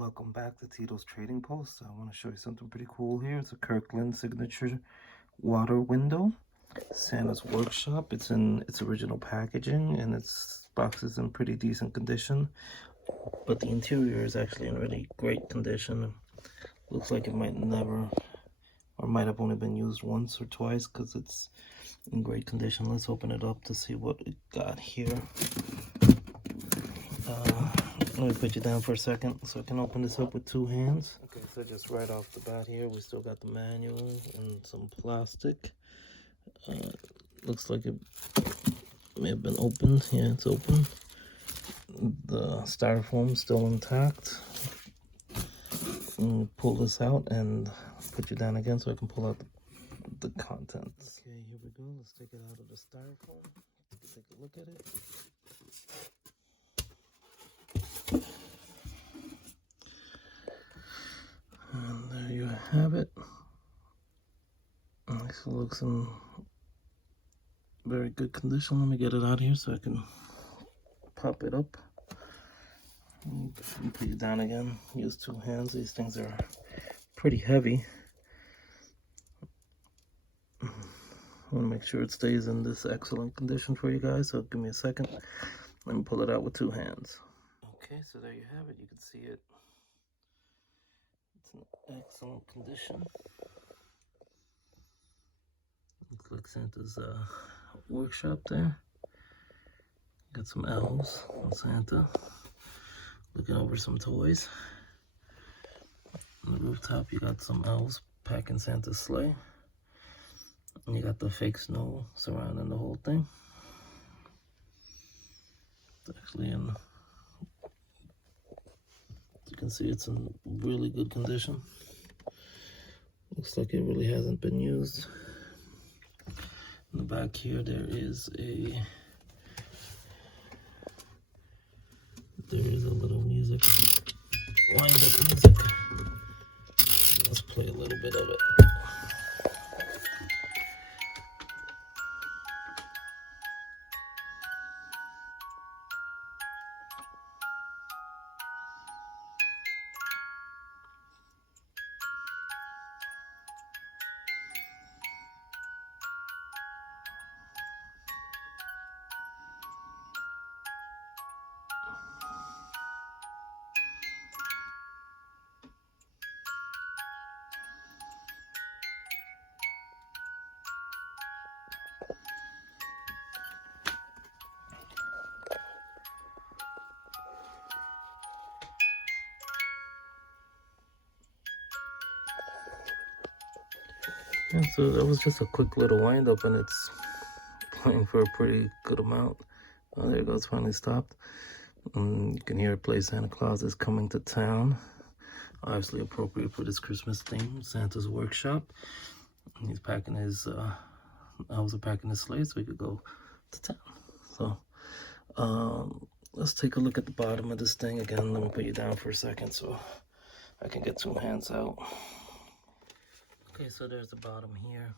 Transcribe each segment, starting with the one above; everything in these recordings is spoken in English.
Welcome back to Tito's Trading Post. I want to show you something pretty cool here. It's a Kirkland signature water window. Santa's Workshop. It's in its original packaging and its box is in pretty decent condition. But the interior is actually in really great condition. Looks like it might never or might have only been used once or twice because it's in great condition. Let's open it up to see what it got here. Let me put you down for a second so I can open this up with two hands. Okay, so just right off the bat here, we still got the manual and some plastic. Looks like it may have been opened. Yeah, it's open. The styrofoam is still intact. Pull this out and put you down again so I can pull out the contents. Okay, here we go. Let's take it out of the styrofoam. Take a look at it. And there you have it. This looks in very good condition. Let me get it out here so I can pop it up. And put it down again. Use two hands. These things are pretty heavy. I want to make sure it stays in this excellent condition for you guys. So give me a second. Let me pull it out with two hands. Okay, so there you have it. You can see it. It's in excellent condition. Looks like Santa's workshop there. Got some elves on Santa. Looking over some toys. On the rooftop, you got some elves packing Santa's sleigh. And you got the fake snow surrounding the whole thing. It's actually in, you can see it's in really good condition. Looks like it really hasn't been used. In the back here, there is a little music, wind up music. Let's play a little bit of it. And so that was just a quick little wind up, and it's playing for a pretty good amount. Oh, there it goes, finally stopped. You can hear it play Santa Claus is Coming to Town. Obviously appropriate for this Christmas theme, Santa's Workshop. He's packing his, elves are packing his sleigh so he could go to town. So, let's take a look at the bottom of this thing again. Let me put you down for a second so I can get two hands out. Okay, so there's the bottom here.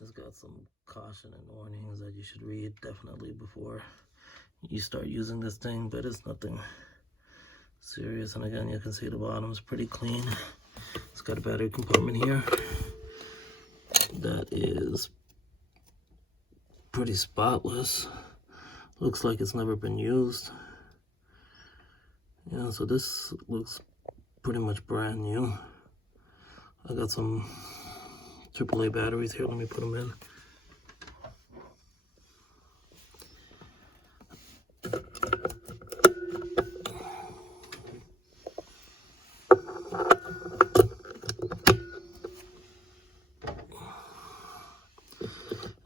It's got some caution and warnings that you should read definitely before you start using this thing, but it's nothing serious. And again, you can see the bottom's pretty clean. It's got a battery compartment here that is pretty spotless. Looks like it's never been used. Yeah, so this looks pretty much brand new. I got some AAA batteries here. Let me put them in.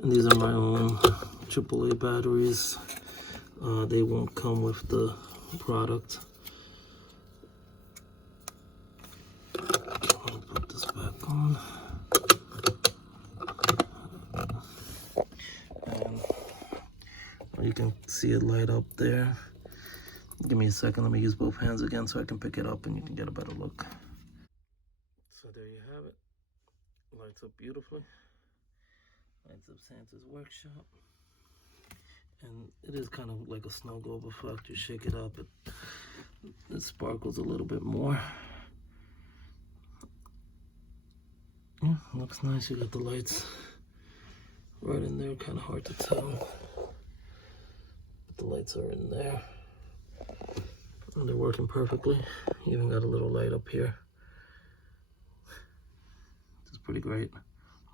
And these are my own AAA batteries. They won't come with the product. I'll put this back on. And you can see it light up there. Give me a second. Let me use both hands again so I can pick it up and you can get a better look. So there you have it. Lights up beautifully. Lights up Santa's Workshop. And it is kind of like a snow globe effect. You shake it up, It sparkles a little bit more. Yeah, looks nice. You got the lights right in there, kind of hard to tell. But the lights are in there. And they're working perfectly. Even got a little light up here. It's pretty great.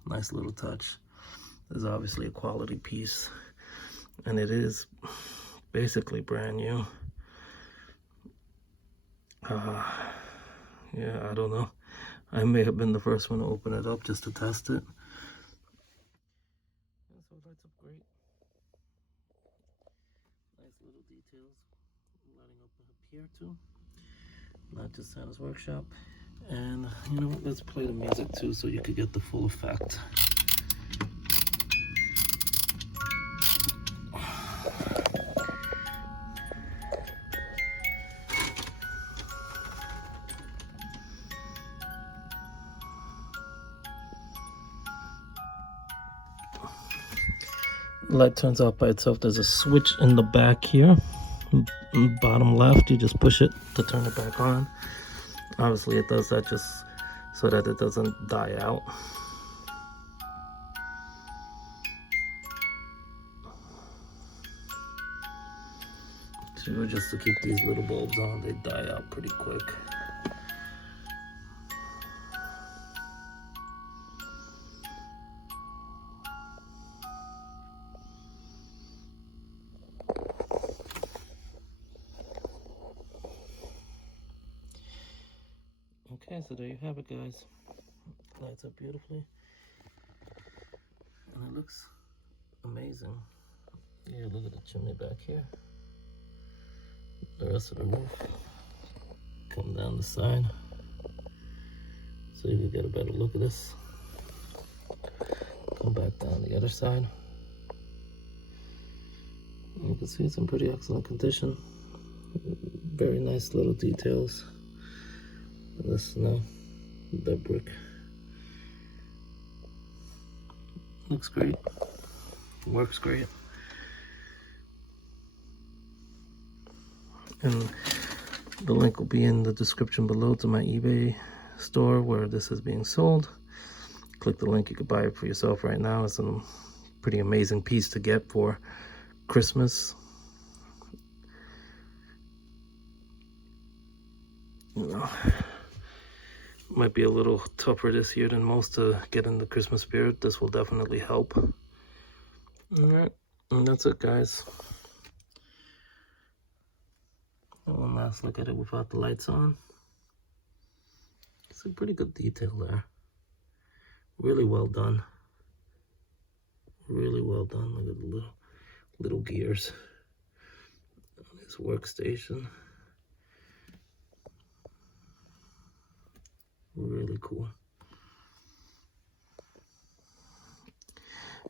Nice little touch. This is obviously a quality piece. And it is basically brand new. Yeah, I don't know. I may have been the first one to open it up just to test it. Yeah, so it lights up great. Nice little details lighting up here too. Not just Santa's workshop. And you know what, let's play the music too so you could get the full effect. The light turns off by itself. There's a switch in the back here, bottom left. You just push it to turn it back on. Obviously it does that just so that it doesn't die out. So just to keep these little bulbs on, they die out pretty quick. Okay, so there you have it, guys. Lights up beautifully. And it looks amazing. Yeah, look at the chimney back here. The rest of the roof. Come down the side. So you can get a better look at this. Come back down the other side. And you can see it's in pretty excellent condition. Very nice little details. The snow, the brick. Looks great. Works great. And the link will be in the description below to my eBay store where this is being sold. Click the link, you can buy it for yourself right now. It's a pretty amazing piece to get for Christmas. You know, might be a little tougher this year than most to get in the Christmas spirit. This will definitely help. Alright, and that's it, guys. One last look at it without the lights on. It's a pretty good detail there. Really well done. Really well done. Look at the little gears on his workstation. Really cool.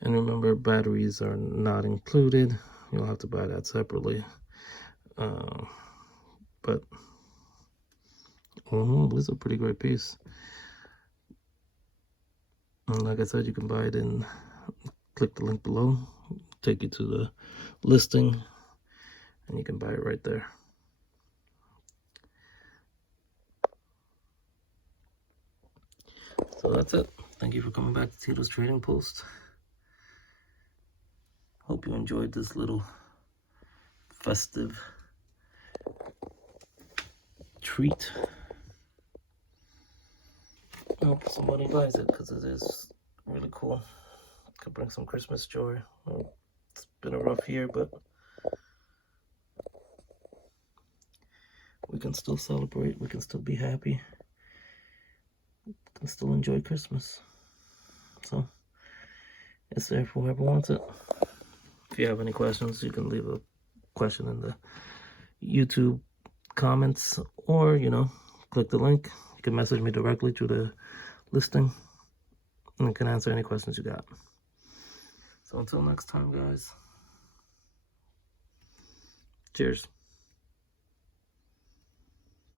And remember, batteries are not included. You'll have to buy that separately. But this is a pretty great piece. And like I said, you can buy it in. Click the link below, take you to the listing, and you can buy it right there. So that's it. Thank you for coming back to Tito's Trading Post. Hope you enjoyed this little festive treat. I hope somebody buys it because it is really cool. Could bring some Christmas joy. Well, it's been a rough year, but we can still celebrate. We can still be happy. We can still enjoy Christmas. So it's there for whoever wants it. If you have any questions, you can leave a question in the YouTube comments, or click the link. You can message me directly through the listing, and I can answer any questions you got. So until next time, guys, cheers.